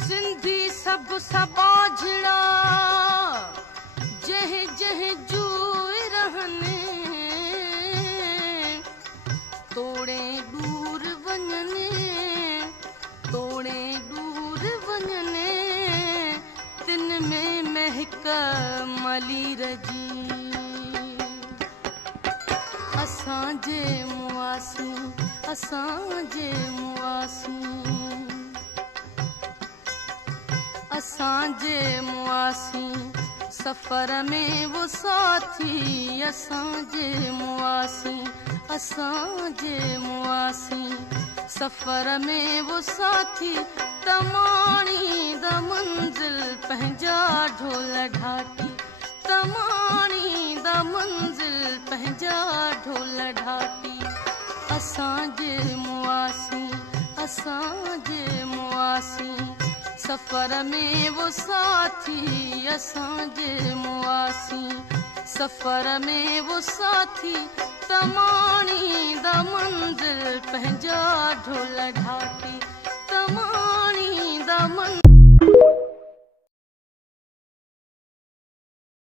सिंधी सब सबाझड़ा जह जह जूए रहने तोड़े दूर वञने तोड़े दूर वञने तिन में महक मलीर जी असांजे मुआसी असांजे मुआसी असांजे मुआसी सफ़र में वो साथी असांजे मुआसी असांजे मुआसी सफ़र में वो साथी तमाणी द मंज़िल पंहिंजा ढोल ढाटी तमाणी द मंज़िल पंहिंजा ढोल ढाटी असांजे मुआसी असांजे मुआसी सफ़र में वो साथी असांजे मुआसी सफ़र में वो साथी तमाणी द मंज़िल पंहिंजा ढोल ढाटी तमाणी द मंज़िल